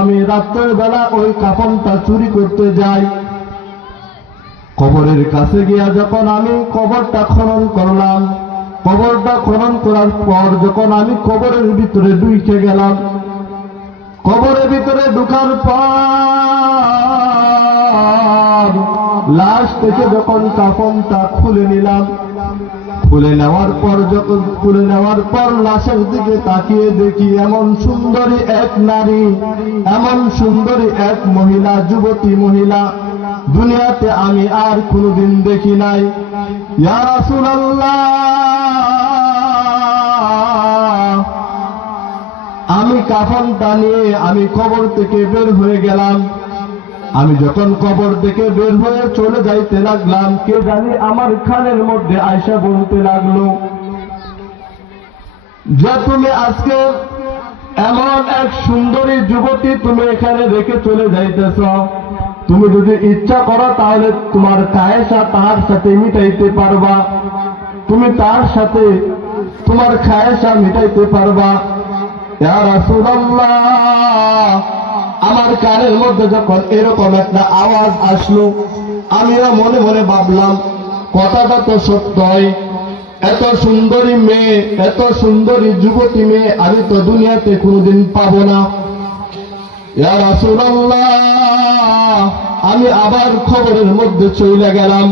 আমি রাত্রের বেলা ওই কাফনটা চুরি করতে যাই। কবরের কাছে গিয়া যখন আমি কবরটা খনন করলাম, কবরটা খনন করার পর যখন আমি কবরের ভিতরে ঢুকে গেলাম, কবরের ভিতরে ঢুকার পর লাশ থেকে যখন কাফনটা খুলে নিলাম, খুলে নেওয়ার পর লাশের দিকে তাকিয়ে দেখি এমন সুন্দরী এক নারী, এমন সুন্দরী এক মহিলা, যুবতী মহিলা দুনিয়াতে আমি আর কোনোদিন দেখি নাই। ইয়া রাসূলুল্লাহ, আমি কাফনটা নিয়ে আমি কবর থেকে বের হয়ে গেলাম। আমি যখন কবর থেকে বের হয়ে চলে যাইতে লাগলাম, কে জানি আমার কানের মধ্যে আয়সা বলতে লাগলো যে তুমি আজকে এমন এক সুন্দরী যুবতী তুমি এখানে রেখে চলে যাইতেছ, তুমি যদি ইচ্ছা করো তাহলে তোমার খায়েশা তার সাথে মিটাইতে পারবা, তুমি তার সাথে তোমার খায়েশা মিটাইতে পারবা। ইয়া রাসূলুল্লাহ, আমার কানের মধ্যে যখন এরকম একটা আওয়াজ আসলো, আমিও মনে মনে ভাবলাম কথাটা তো সত্যই, এত সুন্দরী মেয়ে, এত সুন্দরী যুবতী মেয়ে আমি তো দুনিয়াতে কোনোদিন পাবো না। ইয়া রাসূলুল্লাহ, আমি আবার খবরের মধ্যে চলে গেলাম।